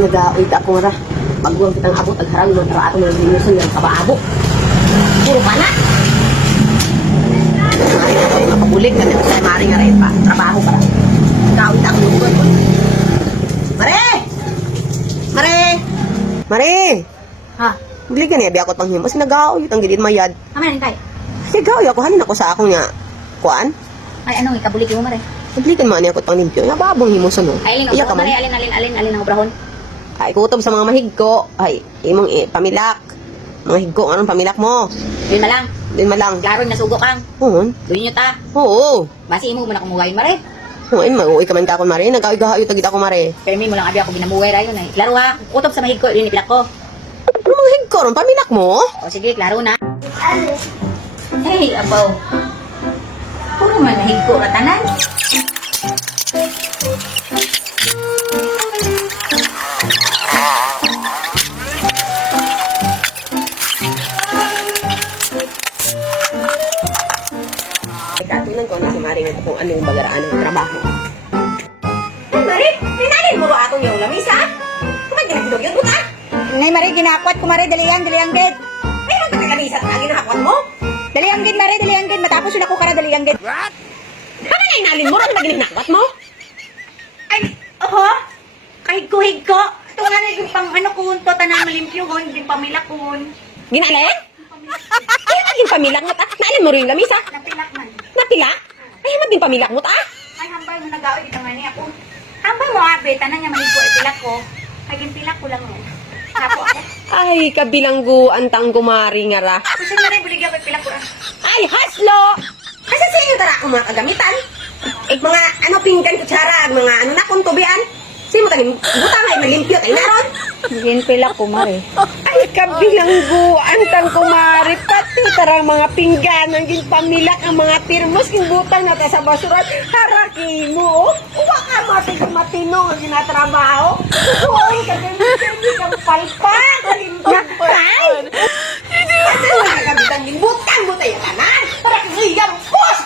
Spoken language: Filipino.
Nagaoy ta ko ra. Pagbuang kitang abot, agharang mo, tara ako ng linusan ng kabaabo. Puro ka na. Mapabulik na nito sa'yo, maring nga rin pa. Trabaho para. Nagaoy ta ako ng buwan. Mare! Mare! Mare! Ha? Bili ka niya, biyakot pang himas. Nagaoy, itang gilid mayad. Aman kay. Nagaoy ako, hanin ako sa akong nga. Kuan? Ay ano ikabulik mo mare. Naglikan mo niya ako pang limpyo. Nababong himusan no. Ay Iya ka alin man. alin ang obrahon. Ay, kutob sa mga mahigko. Ay, imong pamilak. Mga higko, anong pamilak mo? Yun na lang. Din malang. Klaro nasugo kang. Oo. Duyin nyo ta. Oo. Basi imo mo na kumuhay mare. Oo, mauwi ka man ka ako, Mare. Nag-aoy-gahayo tagit ako, Mare. Kaya mi mo lang abi ako ginamuhay ra yun ay. Klaro ha. Kutob sa mahig ko rin ipilak ko. Ano mga higko ron? Pamilak mo? O sige, klaro na. Hey, abaw. Puro man mahig ko ratanan. Katunan ko na si Mare nga kung ano yung bagaraan ng trabaho. Ay, Mare! Ninanin mo ro atong yung lamisa? Kumay ginagidog yun, buta? Nay mare ginakwat ko mare dalian gid. Ay, ang pagkakalisa na ginahakot mo? Dalian gid matapos na ko kara dalian gid. Ano na inalin mo ron? Naginahakot mo? Ay, oho. Kahit kuhig ko. Ito nga na yung pang ano kun to tanang malimpyo ko, hindi pamilak kun. Ginalin? Ay, naging pamilak mo ta? Naalin mo rin yung lamisa? Napilak man. Napila? Ay, naging pamilak mo ta? Ay, hambay mo nag-aoy dito nga niya ako. Hambay mo abe, tanan niya mahig ko ipilak ko. Ay, ginpilak ko lang yan. Hapo ako. Ay, kabilangguan tang gumari nga ra. Kasi nga rin, buligyan ko ipilak ko. Ay, haslo! Kasi sa inyo tara akong mga kagamitan. Mga ano, pinggan, kutsara, mga ano na, kuntubian. Sino mo tanim, buta nga, malimpyo tayo naron. Ginpilak ko, mare. Ay, kabilangguan tang kumari. Pati tarang mga pinggan, ang ginpamilak ang mga tirmos, ginbutang na ta sa basuran. Haraki mo, oh. Uwa ka matino ang ginatrabaho. Uy, kagamitan kang palpak. Ay! Kasi mga kabitan, ginbutang mo tayo tanan. Para kagayang pos,